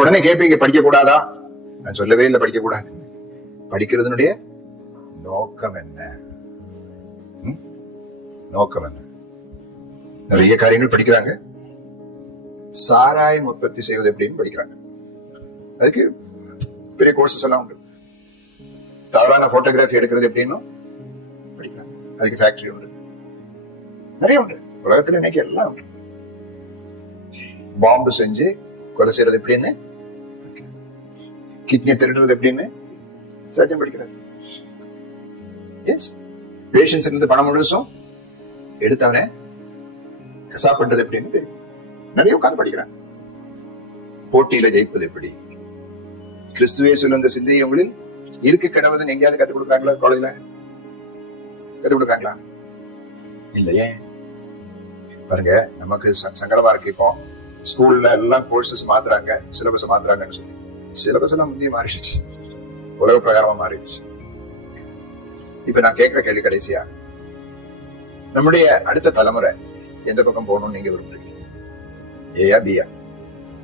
உடனே கேட்பீங்க, படிக்க கூடாதா? நான் சொல்லவே இல்லை படிக்க கூடாது. படிக்கிறதுனுடைய நோக்கம் என்ன? நோக்கம் என்ன? நிறைய காரியங்கள் படிக்கிறாங்க. சாராயம் உற்பத்தி செய்வது எப்படின்னு படிக்கிறாங்க. அதுக்கு பெரிய கோர்சஸ் எல்லாம் உண்டு. தவறான போட்டோகிராஃபி எடுக்கிறது எப்படின்னு படிக்கிறாங்க. அதுக்கு ஃபேக்டரி உண்டு, நிறைய உண்டு. உலகத்துல இன்னைக்கு எல்லாம் உண்டு. பாம்பு செஞ்சு கொலை செய்யறது எப்படின்னு, கிட்னியை திருடுறது எப்படின்னு சர்ஜன் படிக்கிறாரு. எஸ், பேஷன்ஸ்ல இருந்து பணம் முழுசும் எடுத்தவனே கசா பண்றது எப்படின்னு தெரியும். நிறைய உட்கார்ந்து படிக்கிறாங்க. போட்டியில ஜெயிப்பது எப்படி, கிறிஸ்துவே சொல்லுங்க சிந்தையை உங்களில் இருக்கு கிடவுதுன்னு எங்கேயாவது கத்துக் கொடுக்குறாங்களா? காலேஜ்ல கத்துக் கொடுக்குறாங்களா? இல்லையே. பாருங்க, நமக்கு சங்கடமா இருக்கு. இப்போ ஸ்கூல்ல எல்லாம் கோர்சஸ் மாத்துறாங்க, சிலபஸ் மாத்துறாங்கன்னு சொல்லி. சிலபஸ் எல்லாம் முந்தைய மாறிடுச்சு, உலக பிரகாரமா மாறிடுச்சு. இப்ப நான் கேட்கிற கேள்வி கடைசியா, நம்முடைய அடுத்த தலைமுறை எந்த பக்கம் போகணும்னு நீங்க விரும்புறீங்க? ஏயா பியா?